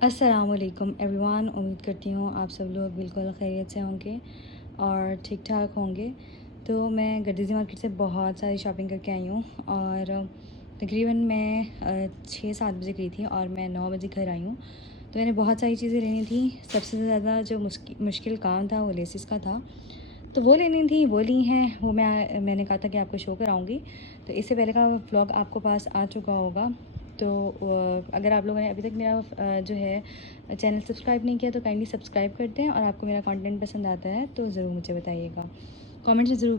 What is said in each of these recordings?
अस्सलामुअलैकुम एवरीवन। उम्मीद करती हूँ आप सब लोग बिल्कुल खैरियत से होंगे और ठीक ठाक होंगे। तो मैं गर्दिज़ी मार्केट से बहुत सारी शॉपिंग करके आई हूँ और तकरीबन मैं 6-7 बजे गई थी और मैं 9 बजे घर आई हूँ। तो मैंने बहुत सारी चीज़ें लेनी थी। सबसे ज़्यादा जो मुश्किल काम था वो लेसिस का था, तो वो लेनी थी, वो ली हैं। वो मैंने कहा था कि आपको शो कराऊंगी। तो इससे पहले का व्लॉग आपको पास आ चुका होगा। तो अगर आप लोगों ने अभी तक मेरा जो है चैनल सब्सक्राइब नहीं किया तो काइंडली सब्सक्राइब कर दें, और आपको मेरा कंटेंट पसंद आता है तो ज़रूर मुझे बताइएगा, कमेंट में ज़रूर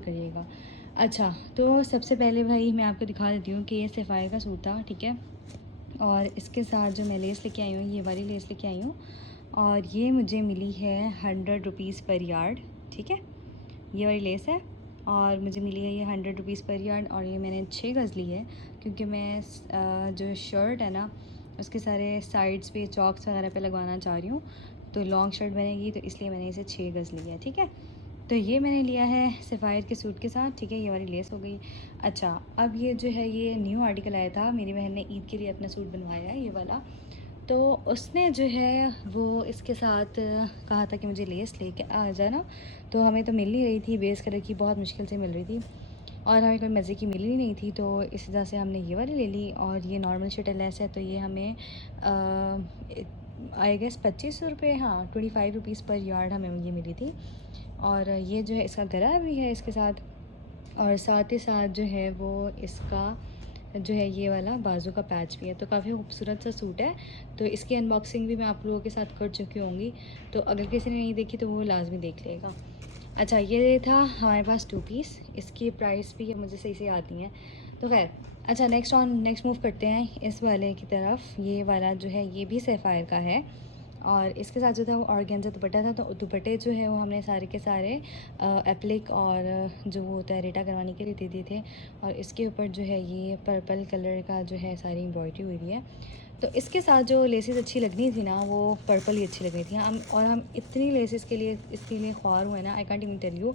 करिएगा। अच्छा, तो सबसे पहले भाई मैं आपको दिखा देती हूँ कि ये सफ़ायर का सूट था, ठीक है। और इसके साथ जो मैं लेस लेके आई हूँ, ये वाली लेस लेके आई हूँ, और ये मुझे मिली है 100 रुपीज़ पर यार्ड, ठीक है। ये वाली लेस है और मुझे मिली है ये 100 रुपीज़ पर यार्ड, और ये मैंने 6 गज़ ली है क्योंकि मैं जो शर्ट है ना उसके सारे साइड्स पे चॉक्स वगैरह पे लगवाना चाह रही हूँ, तो लॉन्ग शर्ट बनेगी, तो इसलिए मैंने इसे 6 गज़ लिया है, ठीक है। तो ये मैंने लिया है सफ़ायर के सूट के साथ, ठीक है। ये वाली लेस हो गई। अच्छा, अब ये जो है ये न्यू आर्टिकल आया था, मेरी बहन ने ईद के लिए अपना सूट बनवाया है ये वाला। तो उसने जो है वो इसके साथ कहा था कि मुझे लेस लेके आ जाना। तो हमें तो मिल नहीं रही थी, बेस कलर की बहुत मुश्किल से मिल रही थी और हमें कोई मज़े की मिल ही नहीं थी, तो इस वजह से हमने ये वाली ले ली। और ये नॉर्मल शटल लेस है, तो ये हमें आई गेस 2500 रुपये, हाँ 25 रुपीज़ पर यार्ड हमें ये मिली थी। और ये जो है इसका गला भी है इसके साथ, और साथ ही साथ जो है वो इसका जो है ये वाला बाजू का पैच भी है। तो काफ़ी खूबसूरत सा सूट है। तो इसकी अनबॉक्सिंग भी मैं आप लोगों के साथ कर चुकी होंगी, तो अगर किसी ने नहीं देखी तो वो लाजमी देख लेगा। अच्छा, ये था हमारे पास 2 पीस, इसकी प्राइस भी मुझे सही से आती हैं, तो खैर। अच्छा, नेक्स्ट मूव करते हैं इस वाले की तरफ। ये वाला जो है ये भी सैफायर का है, और इसके साथ जो था वो ऑर्गेन्जा दुपट्टा था। तो दुपट्टे जो है वो हमने सारे के सारे एप्लिक और जो वो होता है रेटा करवाने के लिए दे दिए थे। और इसके ऊपर जो है ये पर्पल कलर का जो है सारी एम्ब्रॉयडरी हुई हुई है। तो इसके साथ जो लेसेस अच्छी लगनी थी ना वो पर्पल ही अच्छी लगनी थी। हम इतनी लेसेस के लिए इसके लिए ख्वार हुए ना, I can't even tell you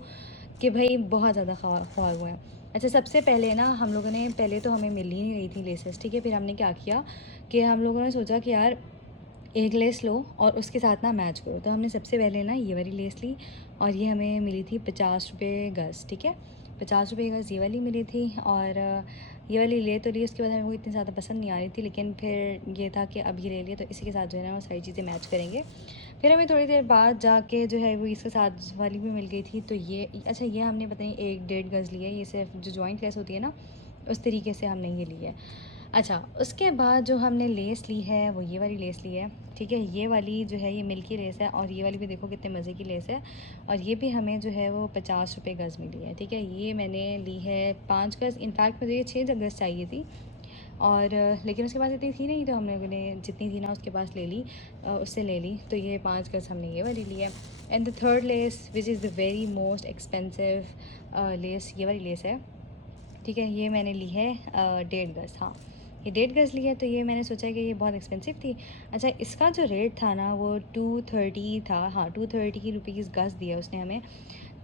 कि भाई बहुत ज़्यादा ख्वार हुए हैं। अच्छा, सबसे पहले ना हम लोगों ने पहले तो हमें मिल ही नहीं रही थी लेसेस, ठीक है। फिर हमने क्या किया कि हम लोगों ने सोचा कि यार एक लेस लो और उसके साथ ना मैच करो। तो हमने सबसे पहले ना ये वाली लेस ली, और ये हमें मिली थी 50 रुपये गज़, ठीक है। 50 रुपये गज़ ये वाली मिली थी। और ये वाली ले तो ली, उसके बाद हमें वो इतनी ज़्यादा पसंद नहीं आ रही थी, लेकिन फिर ये था कि अब ये ले लिया तो इसी के साथ जो है ना वो सारी चीज़ें मैच करेंगे। फिर हमें थोड़ी देर बाद जाके जो है वो इसके साथ वाली भी मिल गई थी। तो ये अच्छा, ये हमने पता नहीं 1-1.5 गज़ लिया है। ये सिर्फ जो जॉइंट लेस होती है ना उस तरीके से हमने ये ली है। अच्छा, उसके बाद जो हमने लेस ली है वो ये वाली लेस ली है, ठीक है। ये वाली जो है ये मिल्की लेस है, और ये वाली भी देखो कितने मज़े की लेस है। और ये भी हमें जो है वो 50 रुपये गज़ मिली है, ठीक है। ये मैंने ली है 5 गज़, इनफैक्ट मुझे ये 6 गज़ चाहिए थी, और लेकिन उसके पास इतनी थी नहीं, तो हम लोगों ने जितनी थी ना उसके पास ले ली, उससे ले ली। तो ये 5 गज़ हमने ये वाली ली है। And the third less which is the very most expensive less, ये वाली लेस है, ठीक है। ये मैंने ली है 1.5 गज़, हाँ ये 1.5 गज़ ली है। तो ये मैंने सोचा कि ये बहुत एक्सपेंसिव थी। अच्छा, इसका जो रेट था ना वो 230 था, हाँ 230 रुपीज़ गज़ दिया उसने हमें।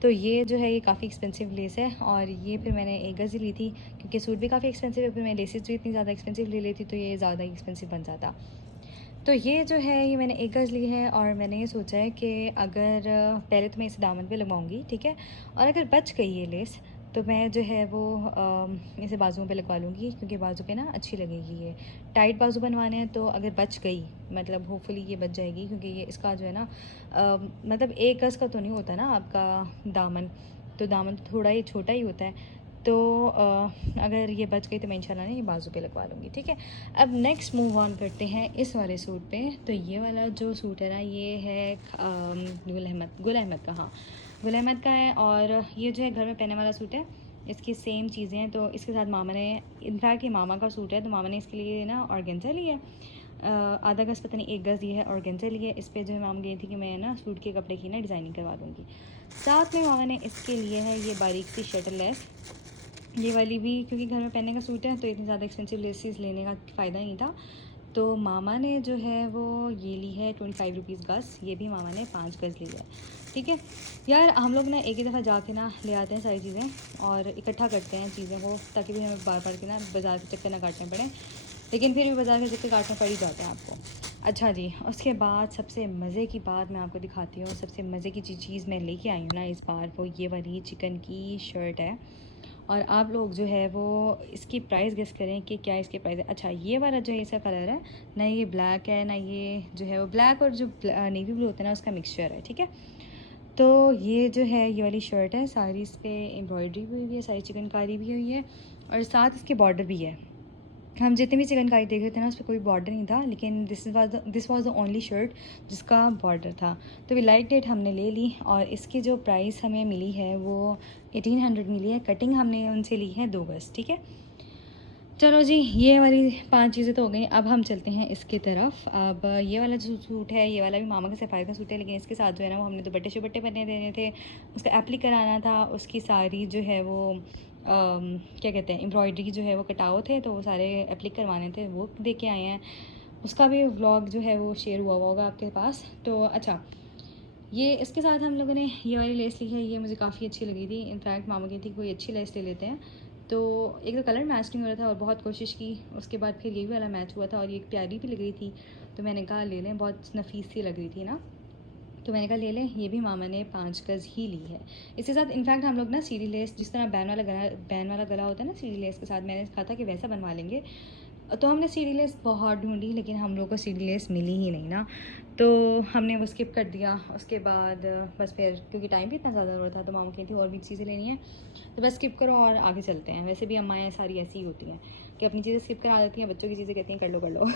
तो ये जो है ये काफ़ी एक्सपेंसिव लेस है, और ये फिर मैंने 1 गज़ ही ली थी क्योंकि सूट भी काफ़ी एक्सपेंसिव है। फिर मैं लेसेस भी इतनी ज़्यादा एक्सपेंसिव ले लेती तो ये ज़्यादा एक्सपेंसिव बन जाता। तो ये जो है ये मैंने 1 गज़ ली है, और मैंने ये सोचा है कि अगर पहले तो मैं इसे दामन पे लगवाऊंगी, ठीक है। और अगर बच गई ये लेस तो मैं जो है वो इसे बाजुओं पे लगवा लूँगी, क्योंकि बाजू पे ना अच्छी लगेगी। ये टाइट बाजू बनवाने हैं, तो अगर बच गई मतलब होपफुली ये बच जाएगी, क्योंकि ये इसका जो है ना मतलब 1 गज़ का तो नहीं होता ना आपका दामन, तो दामन तो थोड़ा ही छोटा ही होता है। तो अगर ये बच गई तो मैं इंशाल्लाह ना ये बाजू पे लगवा लूँगी, ठीक है। अब नेक्स्ट मूव ऑन करते हैं इस वाले सूट पे। तो ये वाला जो सूट है ना ये है गुल अहमद का, हाँ गुल अहमद का है। और ये जो है घर में पहनने वाला सूट है, इसकी सेम चीज़ें हैं। तो इसके साथ मामा ने, इनफैक्ट ये मामा का सूट है, तो मामा ने इसके लिए ना ऑर्गेन्जा लिया है। आधा गज़ पता नहीं 1 गज़ दिया है ऑर्गेन्जा लिया है। इस पर जो है माम गई थी कि मैं ना सूट के कपड़े की ना डिज़ाइनिंग करवा दूँगी। साथ में मामा ने इसके लिए है ये बारीक सी शटल लेस, ये वाली भी, क्योंकि घर में पहनने का सूट है तो इतनी ज़्यादा एक्सपेंसिव लेसेस लेने का फ़ायदा नहीं था। तो मामा ने जो है वो ये ली है 25 रुपीज़ गज़, ये भी मामा ने 5 गज़ ली है, ठीक है। यार हम लोग ना एक ही दफ़ा जाके ना ले आते हैं सारी चीज़ें और इकट्ठा करते हैं चीज़ों को, ताकि भी हमें बार बार के ना बाज़ार के चक्कर ना काटने पड़े। लेकिन फिर भी बाज़ार का चक्कर काटना पड़ ही जाता है आपको। अच्छा जी, उसके बाद सबसे मज़े की बात मैं आपको दिखाती हूँ। सबसे मज़े की चीज़ मैं लेके आई हूँ ना इस बार, वो ये वाली चिकन की शर्ट है। और आप लोग जो है वो इसकी प्राइस गेस करें कि क्या इसकी प्राइस है। अच्छा, ये वाला जो है इसका कलर है ना, ये ब्लैक है ना, ये जो है वो ब्लैक और जो नेवी ब्लू होता है ना उसका मिक्सचर है, ठीक है। तो ये जो है ये वाली शर्ट है, सारी इस पर एम्ब्रॉयडरी भी हुई है, सारी चिकनकारी भी हुई है और साथ इसके बॉर्डर भी है। हम जितनी भी चिकनकारी देख रहे थे ना उस पर कोई बॉर्डर नहीं था, लेकिन this was the only shirt जिसका बॉर्डर था। तो वी लाइक डेट हमने ले ली और इसकी जो प्राइस हमें मिली है वो 1800 मिली है। कटिंग हमने उनसे ली है 2 गज़, ठीक है। चलो जी, ये वाली 5 चीज़ें तो हो गई। अब हम चलते हैं इसकी तरफ। अब ये वाला जो सूट है, ये वाला भी मामा का सफ़ारी का सूट है, लेकिन इसके साथ जो है ना वो हमने दुपट्टे शुपट्टे बने देने थे, उसका एप्लिक कराना था, उसकी सारी जो है वो क्या कहते हैं, एम्ब्रॉयडरी जो है वो कटाव थे, तो वो सारे एप्लिक करवाने थे, वो दे के आए हैं। उसका भी व्लॉग जो है वो शेयर हुआ होगा आपके पास। तो अच्छा, ये इसके साथ हम लोगों ने ये वाली लेस ली है, ये मुझे काफ़ी अच्छी लगी थी। इनफैक्ट मामा कहती थी कोई अच्छी लेस ले लेते हैं। तो एक तो कलर मैच नहीं हो रहा था और बहुत कोशिश की, उसके बाद फिर ये भी वाला मैच हुआ था और ये प्यारी भी लग रही थी, तो मैंने कहा ले लें, बहुत नफीस सी लग रही थी ना, तो मैंने कहा ले लें। ये भी मामा ने 5 गज़ ही ली है। इसके साथ इनफैक्ट हम लोग ना सीढ़ी लेस, जिस तरह बैन वाला गला होता है ना सीढ़ी लेस के साथ, मैंने कहा था कि वैसा बनवा लेंगे। तो हमने सीढ़ी लेस बहुत ढूंढी, लेकिन हम लोग को सीढ़ी लेस मिली ही नहीं ना, तो हमने वो स्किप कर दिया। उसके बाद बस फिर क्योंकि टाइम भी इतना ज़्यादा हो रहा था, तो मामा कहती थी और भी चीज़ें लेनी है, तो बस स्किप करो और आगे चलते हैं। वैसे भी अम्माएँ सारी ऐसी ही होती हैं कि अपनी चीज़ें स्किप करा देती हैं, बच्चों की चीज़ें कहती हैं कर लो कर लो।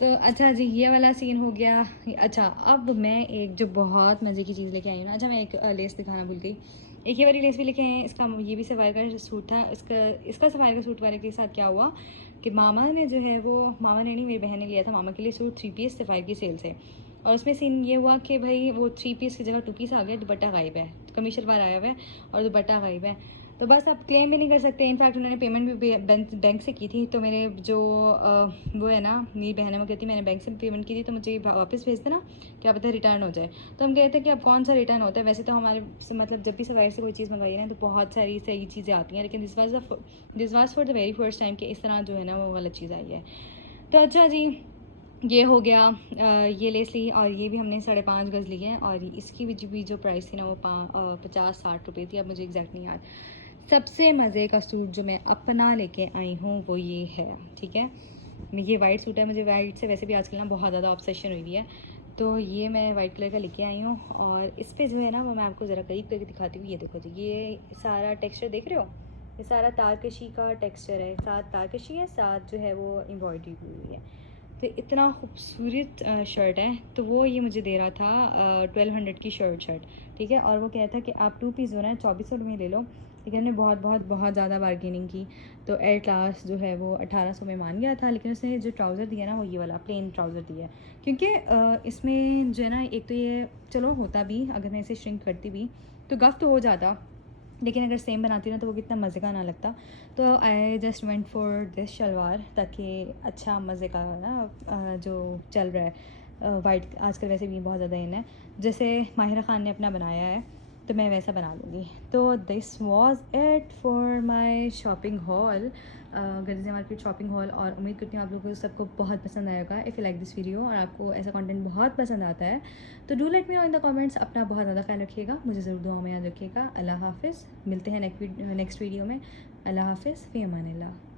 तो अच्छा जी, ये वाला सीन हो गया। अच्छा, अब मैं एक जो बहुत मज़े की चीज़ लेके आई हूँ ना। अच्छा, मैं एक लेस दिखाना भूल गई। एक ये वाली लेस भी लेके आए हैं, इसका ये भी सफ़ारी का सूट था। इसका सफ़ारी का सूट वाले के साथ क्या हुआ कि मामा ने जो है वो, मामा ने नहीं मेरी बहन ने लिया था मामा के लिए सूट 3 पीस सफ़ारी की सेल से। और उसमें सीन ये हुआ कि भाई वो 3 पीस की जगह 2 पीस आ गया, दुपट्टा गायब है, कमीज शलवार आया हुआ है और दुपट्टा गायब है। तो बस आप क्लेम भी नहीं कर सकते। इनफैक्ट उन्होंने पेमेंट भी बैंक से की थी, तो मेरे जो वो है ना मेरी बहन है, वो कहती मैंने बैंक से पेमेंट की थी तो मुझे वापस भेज देना, क्या पता रिटर्न हो जाए। तो हम कहते हैं कि अब कौन सा रिटर्न होता है। वैसे तो हमारे मतलब जब भी सवाइर से कोई चीज़ मंगवाई है ना तो बहुत सारी सही चीज़ें आती हैं, लेकिन this was for the very first time कि इस तरह जो है ना वो गलत चीज़ आई है। तो अच्छा जी, ये हो गया। ये लेस ली और ये भी हमने 5.5 गज़ ली है और इसकी भी जो प्राइस थी ना वो 50-60 रुपये थी, अब मुझे एग्जैक्ट नहीं याद। सबसे मज़े का सूट जो मैं अपना लेके आई हूँ वो ये है, ठीक है। ये वाइट सूट है, मुझे वाइट से वैसे भी आजकल ना बहुत ज़्यादा ऑब्सेशन हुई हुई है, तो ये मैं वाइट कलर का लेके आई हूँ। और इस पर जो है ना वो मैं आपको ज़रा करीब करके दिखाती हूँ। ये देखो जी, ये सारा टेक्सचर देख रहे हो, ये सारा तारकशी का टेक्सचर है, साथ तारकशी है, साथ जो है वो एम्ब्रॉयडरी भी हुई है। तो इतना खूबसूरत शर्ट है, तो वो ये मुझे दे रहा था 1200 की शर्ट, ठीक है। और वो कहता कि आप 2 पीस जो है 2400 में ले लो, लेकिन हमने बहुत बहुत बहुत ज़्यादा बार्गेनिंग की, तो एट लास्ट जो है वो 1800 में मान गया था। लेकिन उसने जो ट्राउज़र दिया ना वो ये वाला प्लेन ट्राउज़र दिया है, क्योंकि इसमें जो है ना, एक तो ये चलो होता भी, अगर मैं इसे श्रिंक करती भी तो गफ तो हो जाता, लेकिन अगर सेम बनाती ना तो वो कितना मज़े का ना लगता। तो I just went for this salwar, ताकि अच्छा मज़े का ना जो चल रहा है वाइट आजकल वैसे भी बहुत ज़्यादा इन है, जैसे माहिरा ख़ान ने अपना बनाया है तो मैं वैसा बना लूँगी। तो this was it for my shopping hall, girls market shopping hall. और उम्मीद करती हूँ आप लोगों को सबको बहुत पसंद आएगा। If you like this video और आपको ऐसा कंटेंट बहुत पसंद आता है तो do let me know in the comments. अपना बहुत ज़्यादा ख्याल रखिएगा, मुझे ज़रूर दुआ में याद रखिएगा। अल्लाह हाफ़िज़, मिलते हैं नेक्स्ट वीडियो में। अल्लाह हाफ़िज़, फ़ी अमान अल्लाह।